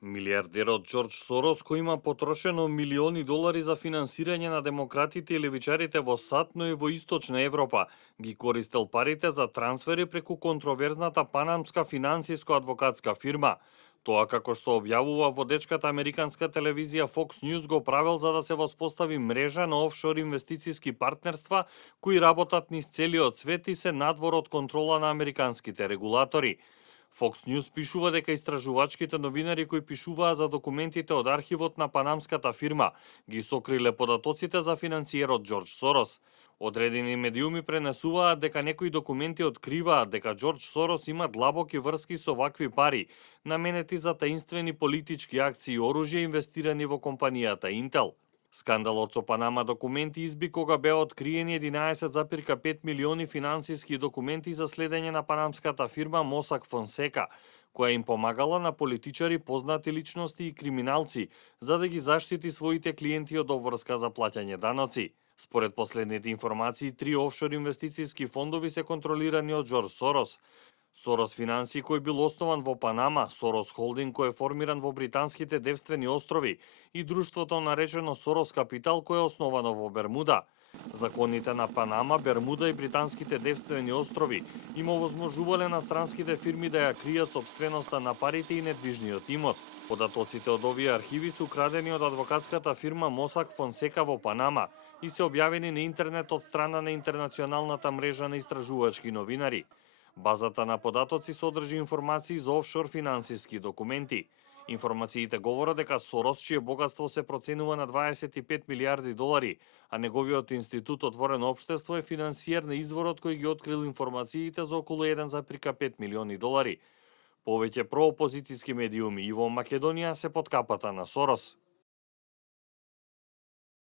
Милиардерот Џорџ Сорос, кој има потрошено милиони долари за финансирање на демократите и левичарите во САД, но и во Источна Европа, ги користел парите за трансфери преку контроверзната панамска финансиско-адвокатска фирма. Тоа, како што објавува водечката американска телевизија Fox News, го правел за да се воспостави мрежа на офшор инвестициски партнерства кои работат низ целиот свет и се надвор од контрола на американските регулатори. Fox News пишува дека истражувачките новинари кои пишуваа за документите од архивот на панамската фирма ги сокриле податоците за финансиерот Џорџ Сорос. Одредени медиуми пренесуваат дека некои документи откриваат дека Џорџ Сорос има длабоки врски со вакви пари, наменети за таинствени политички акции и оружје инвестирани во компанијата Intel. Скандалот со Панама документи изби кога беа откриени 11,5 милиони финансиски документи за следење на панамската фирма Мосак Фонсека, која им помагала на политичари, познати личности и криминалци, за да ги заштити своите клиенти од обврска за плаќање даноци. Според последните информации, 3 офшор инвестициски фондови се контролирани од Џорџ Сорос. Сорос Финанси, кој бил основан во Панама, Сорос Холдинг, кој е формиран во Британските Девствени острови, и друштвото наречено Сорос Капитал, кој е основано во Бермуда. Законите на Панама, Бермуда и Британските Девствени острови им овозможувале на странските фирми да ја кријат сопственоста на парите и недвижниот имот. Податоците од овие архиви се украдени од адвокатската фирма Мосак Фонсека во Панама и се објавени на интернет од страна на интернационалната мрежа на истражувачки новинари. Базата на податоци содржи информации за офшор финансиски документи. Информациите говорат дека Сорос, чие богатство се проценува на 25 милиарди долари, а неговиот институт Отворено општество е финансиер на изворот кој ги открил информациите за околу 1,5 милиони долари. Повеќе проопозициски медиуми и во Македонија се под капата на Сорос.